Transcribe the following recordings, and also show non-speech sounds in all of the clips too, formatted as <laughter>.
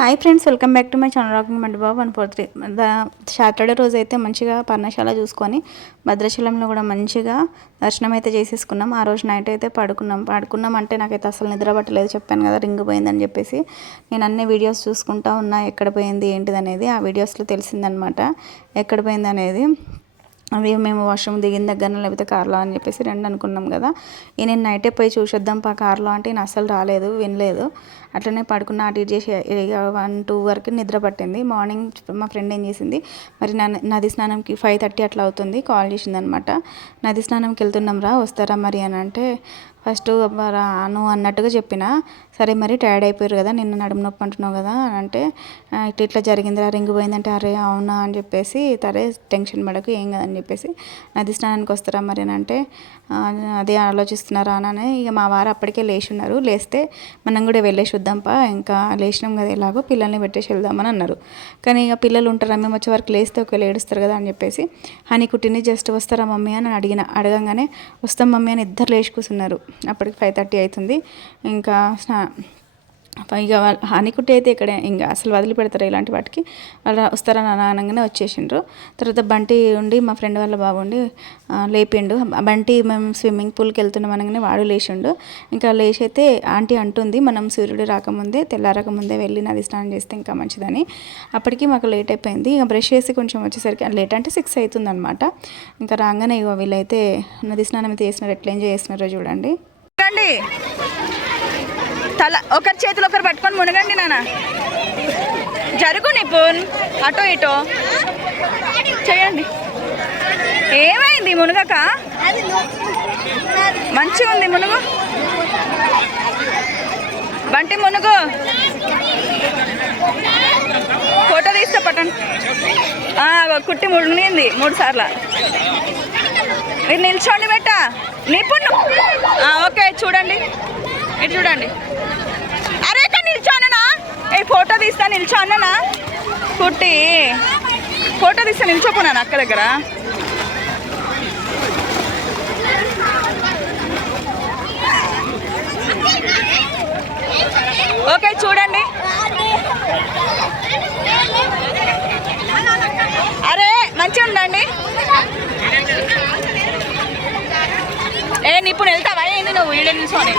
Hi friends welcome back to my channel rocking Mandababu one four three Saturday రోజు అయితే మంచిగా పర్ణశాల చూసుకొని భద్రాచలంలో కూడా మంచిగా దర్శనం అయితే చేసేసుకున్నాం. ఆ రోజు నైట్ అయితే పడుకున్నాం. పడుకున్నాం అంటే నాకైతే అసలు నిద్ర పట్టలేదు. చెప్పాను కదా రింగ్ పోయిందని చెప్పేసి నేను అన్ని వీడియోస్ చూసుకుంటా ఉన్నా ఎక్కడ పోయింది ఏంటిది అనేది ఆ వీడియోస్లో తెలిసిందనమాట ఎక్కడ పోయింది అనేది అవి మేము వాష్రూమ్ దిగిన దగ్గర లేకపోతే కార్లో అని చెప్పేసి రెండు అనుకున్నాం కదా. నేను నైటే పోయి చూసేద్దాం పా కార్లో అంటే నేను అసలు రాలేదు వినలేదు. అట్లనే పడుకున్న అటు ఇటు చేసి వన్ టూ వరకు నిద్ర పట్టింది. మార్నింగ్ మా ఫ్రెండ్ ఏం చేసింది మరి నది స్నానంకి ఫైవ్ థర్టీ అట్లా అవుతుంది కాల్ చేసింది అనమాట నది స్నానంకి వెళ్తున్నాం రా వస్తారా మరి అని అంటే ఫస్ట్ రాను అన్నట్టుగా చెప్పిన. సరే మరి టైర్డ్ అయిపోయారు కదా నిన్న నడుము నొప్పి అంటున్నావు కదా అని అంటే ఇట్లా ఇట్లా జరిగిందిరా రింగ్ పోయిందంటే అరే అవునా అని చెప్పేసి సరే టెన్షన్ పడకు ఏం కదని చెప్పేసి నది స్నానానికి వస్తారా మరి అని అంటే అదే ఆలోచిస్తున్నారా అని ఇక మా వారు అప్పటికే లేచి ఉన్నారు లేస్తే మనం కూడా వెళ్ళేసి వద్దాంపా ఇంకా లేచినాం కదా ఎలాగో పిల్లల్ని పెట్టేసి వెళ్దామని అన్నారు. కానీ ఇక పిల్లలు ఉంటారా మేము వచ్చే వరకు లేస్తే ఒకవేళ ఏడుస్తారు కదా అని చెప్పేసి హనీ కుట్టిని జస్ట్ వస్తారా మమ్మీ? అని అడిగిన అడగంగానే వస్తాం మమ్మీ అని ఇద్దరు లేచి కూర్చున్నారు. అప్పటికి ఫైవ్ థర్టీ అవుతుంది. ఇంకా స్నా ఇక వాళ్ళ అయితే ఇక్కడ ఇంకా అసలు వదిలిపెడతారు ఇలాంటి వాటికి. వాళ్ళు వస్తారా అనగానే వచ్చేసిండ్రు. తర్వాత బంటి ఉండి మా ఫ్రెండ్ వాళ్ళ బాబు ఉండి లేపిండు. బంటి మేము స్విమ్మింగ్ పూల్కి వెళ్తున్నాం అనగానే వాడు లేచిండు. ఇంకా లేచి అయితే ఆంటీ అంటుంది మనం సూర్యుడు రాకముందే తెల్లారకముందే వెళ్ళి నది స్నానం చేస్తే ఇంకా మంచిదని. అప్పటికి మాకు లేట్ అయిపోయింది. ఇక బ్రష్ చేసి కొంచెం వచ్చేసరికి లేట్ అంటే సిక్స్ అవుతుంది అనమాట ఇంకా రాగానే ఇగో వీళ్ళైతే నది స్నానం అయితే చేసినారు. ఎట్లా ఎంజాయ్ చేస్తున్నారో చూడండి. తల ఒకరి చేతులు ఒకరు పట్టుకొని మునగండి నాన్న. జరుగు నిపుణ్. అటో ఇటో. చేయండి. ఏమైంది మునగక? మంచిగా ఉంది మునుగు. బంటి మునుగు. ఫోటో తీస్తే పట్టండి. కుట్టి మునిగింది మూడు సార్లు. మీరు నిల్చోండి బెట్ట నిపుణ్. ఓకే చూడండి. ఇటు చూడండి. అరే ఇక్కడ నిల్చోననా ఏ ఫోటో తీస్తా నిల్చోననా కుట్టి. ఫోటో తీస్తా నిల్చోకున్నాను అక్క దగ్గర. ఓకే చూడండి. అరే మంచిగా ఉండండి ఏ నిప్పుడు వెళ్తావా ఏంది నువ్వు నిల్చోని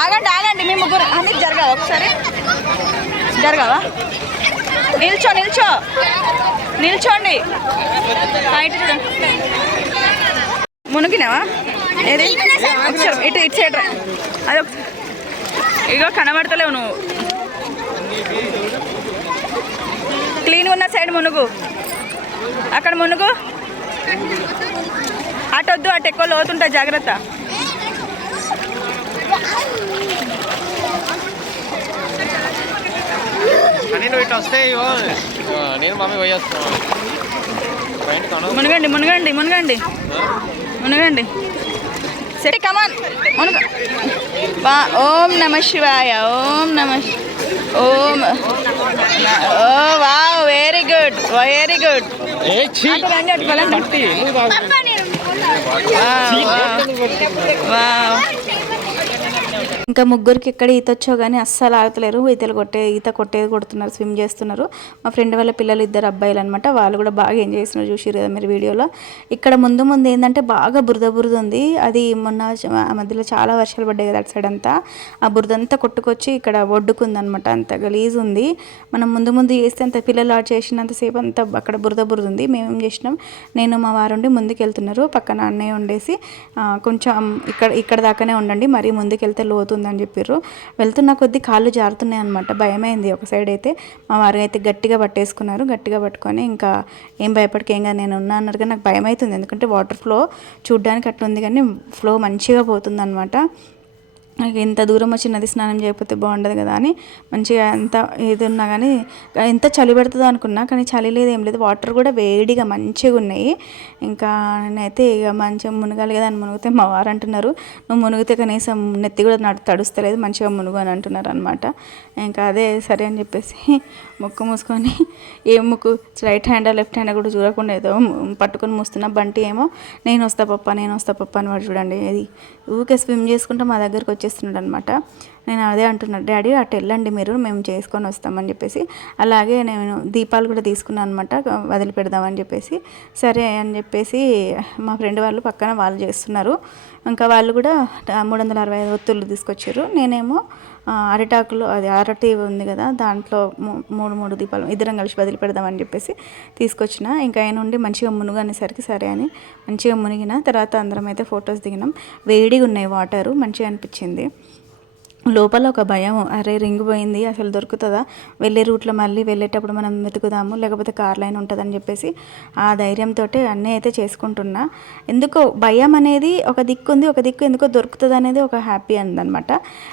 ఆగండి ఆగండి మీ ముగ్గురు. అన్ని జరగావా ఒకసారి? జరగవా? నిల్చో నిల్చో. నిల్చోండి. ఇటు చూడండి. మునిగినావా? ఏది? ఇటు ఇటు సైడ్ అది. ఒక ఇగో కనబడతలేవు నువ్వు. క్లీన్ ఉన్న సైడ్ మునుగు. అక్కడ మునుగు. అటొద్దు అటు ఎక్కువ లోతుంటా జాగ్రత్త. మునగండి మునగండి మునగండి. మునగండి. సరే కమాన్ మునగ. ఓం నమ శివాయ ఓం నమ ఓం ఓ వెరీ గుడ్ వావ్ ఇంకా ముగ్గురికి ఎక్కడ ఈత వచ్చో కానీ అస్సలు ఆగుతలేరు ఈతలు కొట్టే ఈత కొట్టేది కొడుతున్నారు స్విమ్ చేస్తున్నారు. మా ఫ్రెండ్ వాళ్ళ పిల్లలు ఇద్దరు అబ్బాయిలు అనమాట వాళ్ళు కూడా బాగా ఎంజాయ్ చేస్తున్నారు చూసిరు కదా మీరు వీడియోలో. ఇక్కడ ముందు ముందు ఏంటంటే బాగా బురద బురద ఉంది. అది మొన్న మధ్యలో చాలా వర్షాలు పడ్డాయి కదా అటు సైడ్ అంతా. ఆ బురద అంతా కొట్టుకొచ్చి ఇక్కడ ఒడ్డుకుంది అనమాట అంత గలీజ్ ఉంది. మనం ముందు ముందు చేస్తే అంత పిల్లలు ఆట చేసినంతసేపు అంతా అక్కడ బురద బురద ఉంది. మేము ఏం చేసినాం నేను మా వారుండి ముందుకు వెళ్తున్నారు పక్కన అన్నయ్య ఉండేసి కొంచెం ఇక్కడ ఇక్కడ దాకానే ఉండండి. మరీ ముందుకు వెళ్తే ఉందని చెప్పారు వెళ్తున్న కొద్దీ కాళ్ళు జారుతున్నాయి అనమాట భయమైంది. ఒక సైడ్ అయితే మా వారు అయితే గట్టిగా పట్టేసుకున్నారు. గట్టిగా పట్టుకొని ఇంకా ఏం భయపడకేంగా నేను ఉన్నా అన్నారు కానీ నాకు భయం అవుతుంది ఎందుకంటే వాటర్ ఫ్లో చూడ్డానికి అట్లా ఉంది కానీ ఫ్లో మంచిగా పోతుంది అనమాట నాకు ఇంత దూరం వచ్చి నది స్నానం చేయకపోతే బాగుండదు కదా అని మంచిగా ఎంత ఇది ఉన్నా కానీ ఎంత చలి పెడుతుందో అనుకున్నా కానీ చలి లేదు ఏం లేదు. వాటర్ కూడా వేడిగా మంచిగా ఉన్నాయి. ఇంకా నేనైతే ఇక మంచిగా మునగాలి కదా అని మునిగితే మా వారు అంటున్నారు. నువ్వు మునిగితే కనీసం నెత్తి కూడా నడు తడుస్తలేదు మంచిగా మునుగు అని అంటున్నారు అనమాట ఇంకా అదే సరే అని చెప్పేసి <laughs> ముక్కు మూసుకొని ఏ ముక్కు రైట్ హ్యాండ్ లెఫ్ట్ హ్యాండ్ కూడా చూడకుండా ఏదో పట్టుకొని మూస్తున్న బంటి ఏమో నేను వస్తా పప్ప నేను వస్తా పప్ప అని వాడు చూడండి. అది ఊకే స్విమ్ చేసుకుంటే మా దగ్గరికి వచ్చేస్తున్నాడు అనమాట నేను అదే అంటున్నాను డాడీ అటు వెళ్ళండి మీరు మేము చేసుకొని వస్తామని చెప్పేసి. అలాగే నేను దీపాలు కూడా తీసుకున్నాను అనమాట వదిలిపెడదామని చెప్పేసి. సరే అని చెప్పేసి మా ఫ్రెండ్ వాళ్ళు పక్కన వాళ్ళు చేస్తున్నారు. ఇంకా వాళ్ళు కూడా మూడు వందల అరవై ఐదు ఒత్తులు తీసుకొచ్చారు. నేనేమో అరిటాకులు అది అరటి ఉంది కదా దాంట్లో మూ- మూడు మూడు దీపాలు ఇద్దరం కలిసి వదిలిపెడదామని చెప్పేసి తీసుకొచ్చిన. ఇంకా ఆయన ఉండి మంచిగా మునుగనేసరికి సరే అని మంచిగా మునిగిన తర్వాత అందరం అయితే ఫొటోస్ దిగినాం. వేడిగా ఉన్నాయి వాటరు మంచిగా అనిపించింది. లోపల ఒక భయం. అరే రింగ్ పోయింది అసలు దొరుకుతుందా? వెళ్ళే రూట్లో మళ్ళీ వెళ్ళేటప్పుడు మనం వెతుకుదాము లేకపోతే కార్ లైన్ ఉంటుందని చెప్పేసి ఆ ధైర్యంతో అన్నీ అయితే చేసుకుంటున్నా. ఎందుకో భయం అనేది ఒక దిక్కు ఉంది ఒక దిక్కు ఎందుకో దొరుకుతుంది అనేది ఒక హ్యాపీ అందనమాట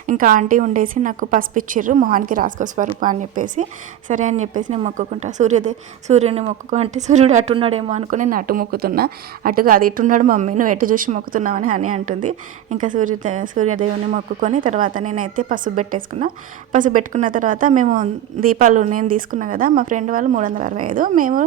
ఇంకా ఆంటీ ఉండేసి నాకు పసుపు ఇచ్చిర్రు మొహానికి రాసుకో స్వరూప అని చెప్పేసి. సరే అని చెప్పేసి నేను మొక్కుకుంటా. సూర్యోదయ సూర్యుని మొక్కుకో అంటే సూర్యుడు అటున్నాడేమో అనుకుని నేను అటు మొక్కుతున్నా. అటుగా అది ఇటున్నాడు మమ్మీ నువ్వు ఎటు చూసి మొక్కుతున్నావని అని అంటుంది. ఇంకా సూర్య సూర్యదేవుని మొక్కుకొని తర్వాత నేను నేనైతే పసుపు పెట్టేసుకున్నా. పసుపు పెట్టుకున్న తర్వాత మేము దీపాలు నేను తీసుకున్నా కదా మా ఫ్రెండ్ వాళ్ళు మూడు వందల అరవై ఐదు మేము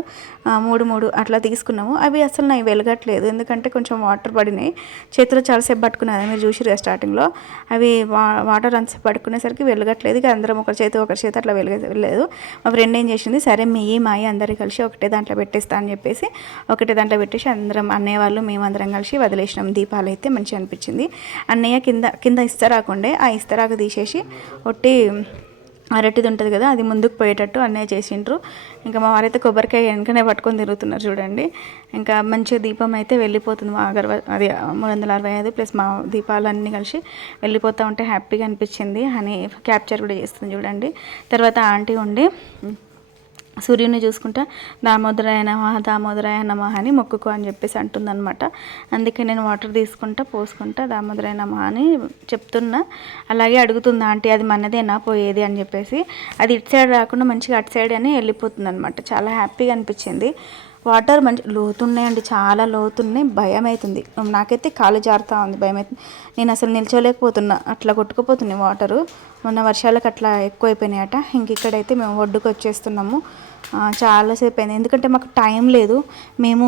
మూడు మూడు అట్లా తీసుకున్నాము. అవి అసలు నాకు వెలగట్లేదు ఎందుకంటే కొంచెం వాటర్ పడినాయి. చేతిలో చాలాసేపు పట్టుకున్నది మీరు చూసిరు స్టార్టింగ్లో. అవి వా వాటర్ అంతసేపు పట్టుకునేసరికి వెలగట్లేదు ఇక అందరం ఒకరి చేతి ఒకరి చేతి అట్లా వెలగలేదు మా ఫ్రెండ్ ఏం చేసింది సరే మీ మాయి అందరి కలిసి ఒకటే దాంట్లో పెట్టేస్తా అని చెప్పేసి ఒకటే దాంట్లో పెట్టేసి అందరం అన్నయ్య వాళ్ళు మేము అందరం కలిసి వదిలేసినాం. దీపాలు అయితే మంచిగా అనిపించింది. అన్నయ్య కింద కింద ఇస్తరాకుండే ఆ దాకా తీసేసి ఒట్టి అరటిది ఉంటుంది కదా అది ముందుకు పోయేటట్టు అన్నయ్య చేసిండ్రు. ఇంకా మా వారైతే కొబ్బరికాయ వెనకనే పట్టుకొని తిరుగుతున్నారు చూడండి. ఇంకా మంచిగా దీపం అయితే వెళ్ళిపోతుంది మా అగర్వ అది మూడు వందల అరవై ఐదు ప్లస్ మా దీపాలు అన్నీ కలిసి వెళ్ళిపోతూ ఉంటే హ్యాపీగా అనిపించింది. అని క్యాప్చర్ కూడా చేస్తుంది చూడండి. తర్వాత ఆంటీ ఉండి సూర్యుని చూసుకుంటా దామోదరాయ నమ దామోదరాయ నమ అని మొక్కుకో అని చెప్పేసి అంటుందన్నమాట. అందుకే నేను వాటర్ తీసుకుంటా పోసుకుంటా దామోదరాయ నమ అని చెప్తున్నా. అలాగే అడుగుతుంది ఆంటీ అది మనదేనా? పోయేది? అని చెప్పేసి. అది ఇటు సైడ్ రాకుండా మంచిగా అటు సైడ్ అని వెళ్ళిపోతుంది అనమాట చాలా హ్యాపీగా అనిపించింది. వాటర్ మంచి లోతున్నాయండి చాలా లోతున్నాయి. భయం అవుతుంది నాకైతే కాలు జారుతా ఉంది భయం అవుతుంది నేను అసలు నిల్చోలేకపోతున్నా. అట్లా కొట్టుకుపోతున్నాయి వాటరు. మొన్న వర్షాలకు అట్లా ఎక్కువైపోయినాయట. ఇంక ఇక్కడైతే మేము ఒడ్డుకు వచ్చేస్తున్నాము. చాలాసేపు అయింది. ఎందుకంటే మాకు టైం లేదు. మేము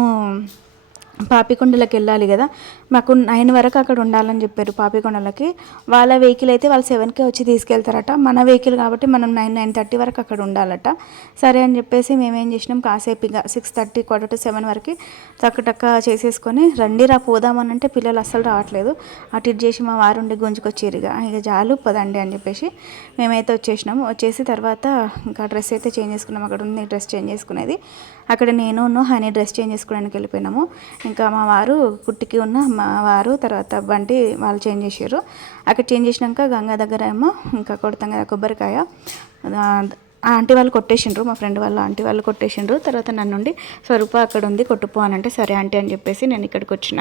పాపికొండలకి వెళ్ళాలి కదా. మాకు నైన్ వరకు అక్కడ ఉండాలని చెప్పారు పాపికొండలకి. వాళ్ళ వెహికల్ అయితే వాళ్ళు సెవెన్కే వచ్చి తీసుకెళ్తారట. మన వెహికల్ కాబట్టి మనం నైన్ నైన్ థర్టీ వరకు అక్కడ ఉండాలట. సరే అని చెప్పేసి మేమేం చేసినాం? కాసేపు ఇక six thirty quarter to seven వరకు టక్ టక్క చేసేసుకొని రండి రా పోదామని అంటే పిల్లలు అస్సలు రావట్లేదు. అటు ఇటు చేసి మా వారు ఉండి గుంజుకొచ్చారు ఇక ఇక చాలు పదండి అని చెప్పేసి మేమైతే వచ్చేసినాము. వచ్చేసి తర్వాత ఇంకా డ్రెస్ అయితే చేంజ్ చేసుకున్నాం. అక్కడ ఉంది డ్రెస్ చేంజ్ చేసుకునేది. అక్కడ నేను హనీ డ్రెస్ చేంజ్ చేసుకోవడానికి వెళ్ళిపోయినాము. ఇంకా మా వారు కుట్టికి ఉన్న మా వారు తర్వాత వంటి వాళ్ళు చేంజ్ చేసారు అక్కడ చేంజ్ చేసినాక గంగా దగ్గర ఏమో ఇంకా కొడతాం కదా కొబ్బరికాయ ఆంటీ వాళ్ళు కొట్టేసిండ్రు మా ఫ్రెండ్ వాళ్ళ ఆంటీ వాళ్ళు కొట్టేసిండ్రు. తర్వాత నన్నుండి స్వరూప అక్కడ ఉంది కొట్టుపో అని అంటే సరే ఆంటీ అని చెప్పేసి నేను ఇక్కడికి వచ్చిన.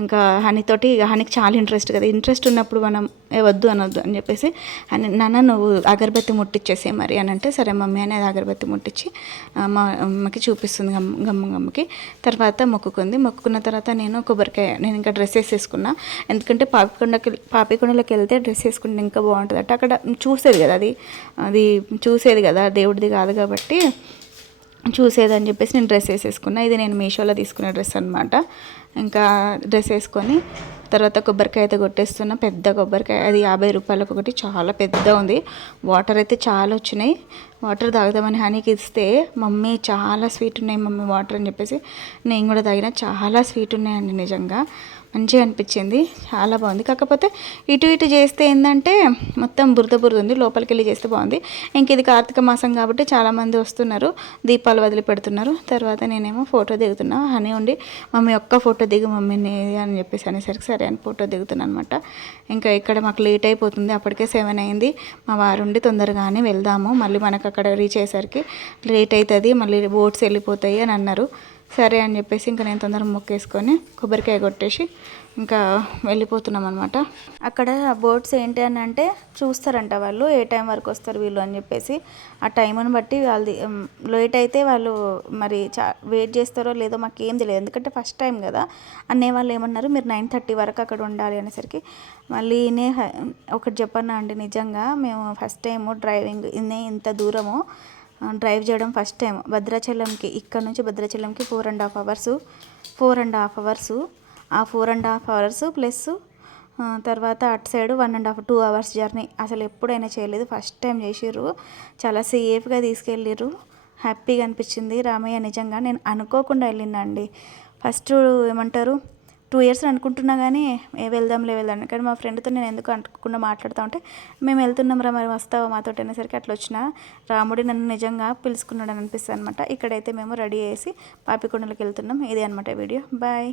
ఇంకా హనీతోటి హనీకి చాలా ఇంట్రెస్ట్ కదా. ఇంట్రెస్ట్ ఉన్నప్పుడు మనం ఏ వద్దు అనొద్దు అని చెప్పేసి నాన్న నువ్వు అగరబత్తి ముట్టించేసే మరి అని అంటే సరే మమ్మీ అనేది అగరబత్తి ముట్టించి మా అమ్మకి చూపిస్తుంది గమ్ గమ్మ గమ్మకి. తర్వాత మొక్కుకుంది. మొక్కుకున్న తర్వాత నేను కొబ్బరికాయ నేను ఇంకా డ్రెస్ వేసేసుకున్నా. ఎందుకంటే పాపికొండకి పాపికొండలోకి వెళ్తే డ్రెస్ వేసుకుంటే ఇంకా బాగుంటుంది అంటే అక్కడ చూసేది కదా అది. అది చూసేది కదా దేవుడిది కాదు కాబట్టి చూసేదని చెప్పేసి నేను డ్రెస్ వేసేసుకున్నా. ఇది నేను మీషోలో తీసుకున్న డ్రెస్ అనమాట ఇంకా డ్రెస్ వేసుకొని తర్వాత కొబ్బరికాయ అయితే కొట్టేస్తున్నా పెద్ద కొబ్బరికాయ అది యాభై రూపాయలకు ఒకటి చాలా పెద్ద ఉంది. వాటర్ అయితే చాలా వచ్చినాయి. వాటర్ తాగుదామని హనీకి ఇస్తే మమ్మీ చాలా స్వీట్ ఉన్నాయి మమ్మీ వాటర్ అని చెప్పేసి నేను కూడా తాగిన. చాలా స్వీట్ ఉన్నాయండి నిజంగా. మంచిగా అనిపించింది. చాలా బాగుంది. కాకపోతే ఇటు ఇటు చేస్తే ఏంటంటే మొత్తం బురద బురద ఉంది. లోపలికి వెళ్ళి చేస్తే బాగుంది. ఇంక ఇది కార్తీక మాసం కాబట్టి చాలామంది వస్తున్నారు. దీపాలు వదిలి పెడుతున్నారు. తర్వాత నేనేమో ఫోటో దిగుతున్నా. హనీ ఉండి మమ్మీ ఒక్క ఫోటో దిగు మమ్మీని అని చెప్పేసి అనేసరికి సరే అని ఫోటో దిగుతున్నాను అనమాట. ఇంకా ఇక్కడ మాకు లేట్ అయిపోతుంది. అప్పటికే సెవెన్ అయింది. మా వారుండి తొందరగానే వెళ్దాము. మళ్ళీ మనకు అక్కడ రీచ్ అయ్యేసరికి లేట్ అవుతుంది మళ్ళీ బోట్స్ వెళ్ళిపోతాయి అని అన్నారు. సరే అని చెప్పేసి ఇంకా నేను తొందరగా మొక్కేసుకొని కొబ్బరికాయ కొట్టేసి ఇంకా వెళ్ళిపోతున్నాం అనమాట అక్కడ బోట్స్ ఏంటి అని అంటే చూస్తారంట వాళ్ళు ఏ టైం వరకు వస్తారు వీళ్ళు అని చెప్పేసి. ఆ టైంని బట్టి వాళ్ళది లేట్ అయితే వాళ్ళు మరి చా వెయిట్ చేస్తారో లేదో మాకు ఏం తెలియదు. ఎందుకంటే ఫస్ట్ టైం కదా. అనే వాళ్ళు ఏమన్నారు మీరు నైన్ థర్టీ వరకు అక్కడ ఉండాలి అనేసరికి. మళ్ళీ నే హ- ఒకటి చెప్పన్నా అండి నిజంగా మేము ఫస్ట్ టైము డ్రైవింగ్ ఇన్నే ఇంత దూరము. డ్రైవ్ చేయడం ఫస్ట్ టైం భద్రాచలంకి ఇక్కడ నుంచి భద్రాచలంకి four and half hours four and half hours ఆ four and half hours plus తర్వాత అటు side one and half two hours journey అసలు ఎప్పుడైనా చేయలేదు. ఫస్ట్ టైం చేసిర్రు. చాలా సేఫ్గా తీసుకెళ్ళిర్రు. హ్యాపీగా అనిపించింది. రామయ్య నిజంగా నేను అనుకోకుండా వెళ్ళిందండి. ఫస్ట్ ఏమంటారు? టూ ఇయర్స్ అనుకుంటున్నా కానీ వెళ్దాంలే వెళ్దాం. కానీ మా ఫ్రెండ్తో నేను ఎందుకు అనుకోకుండా మాట్లాడుతూ ఉంటే మేము వెళ్తున్నాం రా మరి వస్తావా మాతో అనేసరికి అట్లా వచ్చిన. రాముడి నన్ను నిజంగా పిలుచుకున్నాడు అని అనిపిస్తుంది అనమాట ఇక్కడైతే మేము రెడీ చేసి పాపికొండలకి వెళ్తున్నాం. ఇదే అనమాట వీడియో. బాయ్.